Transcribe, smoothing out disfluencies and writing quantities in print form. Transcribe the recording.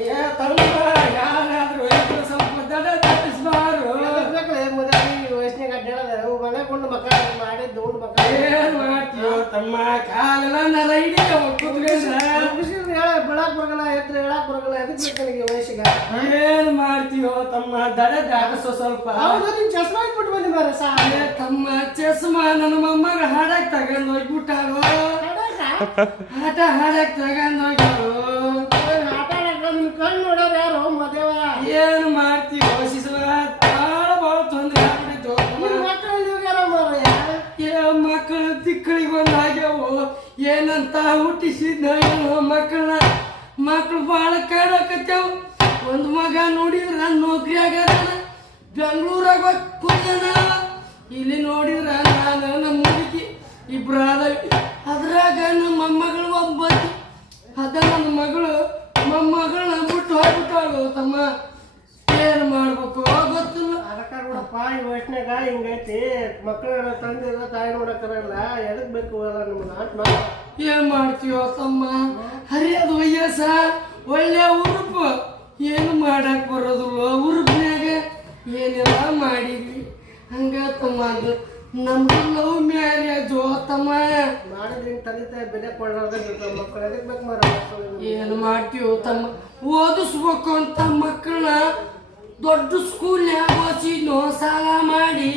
ಏ ತಮ್ಮ ಯಾರಾದ್ರೂ ಸ್ವಲ್ಪ ದಡ ತಪ್ಪಿಸ್ಬಾರು ವಯಸ್ಸಿನಾಗ ಅಡ್ಡಾಡೋದು ಮನೆಕೊಂಡು ಮಕ್ಕ ಮಾಡಿದ್ದು ಉಂಡು ಮಕ್ಕ ಏನ್ ಮಾಡ್ತೀಯೋ ತಮ್ಮ ಕಾಲೆಲ್ಲ ನರ ಹಿಡಿತ ಬೆಳಕ್ ಬರಗಲ್ಲ ಎದ್ರ ಹೇಳಕ್ ಬರಗಲ್ಲ ಎದಕ್ ಬೇಕು ನನಗೆ ವಯಸ್ಸಿಗ ಏನ್ ಮಾಡ್ತೀಯೋ ತಮ್ಮ ದಡ ದಾಟಿಸೋ ಸ್ವಲ್ಪ ಹೌದು ನೀನ್ ಚಸ್ಮಾ ಇಟ್ಬಿಟ್ಟು ಬಂದಿ ಮಾರ ಸಾ ತಮ್ಮ ಚಸ್ಮಾ ನನ್ನ ಮೊಮ್ಮಗ ಹಾಡಕ್ ತಗೊಂಡ್ ಹೋಗ್ಬಿಟ್ಟಾಳು ಆಟ ಹಾಡಕ್ ತಗೊಂಡ್ ಹೋಗ್ಯಾಳು ಆಟ ಆಡಕ ನಿನ್ ಕಣ್ಣು ನೋಡೋರು ಯಾರು ಮದೇವ ಏನ್ ಮಾಡ್ತೀವೋ ಶಿಶುವ ಬಾಳ ತೊಂದ್ರೆ ಆಗ್ಬಿಟ್ಟಿತ್ತು ನಿನ್ ಮಕ್ಕಳಲ್ಲಿ ಹೋಗ್ಯಾರ ಮಾರಯ್ಯ ಮಕ್ಕಳು ತಿಕ್ಕಳಿಗೆ ಬಂದಾಗ್ಯಾವು ಏನಂತ ಹುಟ್ಟಿಸಿದ್ನ ಏನೋ ಮಕ್ಕಳು ಭಾಳ ಕಾಡಕತ್ತೇವು ಒಂದು ಮಗ ನೋಡಿದ್ರ ನೌಕರಿ ಆಗ್ಯಾರ ಬೆಂಗಳೂರಾಗ ಕೂತಾನ ಇಲ್ಲಿ ನೋಡಿದ್ರ ನಾನು ನಮ್ಮ ಮುದುಕಿ ಇಬ್ರು ಅದ್ರಾಗ ನಮ್ಮ ಮೊಮ್ಮಗಳು ಒಬ್ಬತಿ ಅದ ನನ್ನ ಮಗಳು ಮೊಮ್ಮಗಳನ್ನ ಬಿಟ್ಟು ಹೋಗ್ಬಿಟ್ಟಾಳು ತಮ್ಮ ಏನು ಮಾಡ್ಬೇಕು ಗೊತ್ತಿಲ್ಲ ಅದಕ್ಕ ನೋಡಪ್ಪ ಈ ವಯಸ್ಸಿನಾಗ ಹಿಂಗೈತಿ ಮಕ್ಕಳ ತಂದೆ ತಾಯಿ ನೋಡಕ್ಕರಲ್ಲ ಎದಕ್ ಬೇಕು ನಿಮ್ಗೆ ಆತ್ಮ ಏನ್ ಮಾಡ್ತೀವೋ ತಮ್ಮ ಹರಿಯದ ವಯಸ್ಸ ಒಳ್ಳೆ ಉರುಪು ಏನು ಮಾಡಕ್ ಬರೋದಿಲ್ಲ ಉರುಪ್ನ್ಯಾಗ ಏನೆಲ್ಲ ಮಾಡಿದ್ವಿ ಹಂಗ ತಮ್ಮ ಅದು ನಮ್ದು ಲವ್ ಮ್ಯಾರೇಜು ತಮ್ಮ ಮಾಡಿದ್ರೆ ತಂದೆ ತಾಯಿ ಬೆಲೆ ಕೊಡೋದ ಮಕ್ಕಳು ಎದಕ್ ಬೇಕು ಮಾರ ಏನು ಮಾಡ್ತೀವೋ ತಮ್ಮ ಓದಿಸ್ಬೇಕು ಅಂತ ಮಕ್ಕಳನ್ನ ದೊಡ್ಡ ಸ್ಕೂಲ್ನ್ಯಾಗ ಓದಿಸಿದ್ನೋ ಸಾಲ ಮಾಡಿ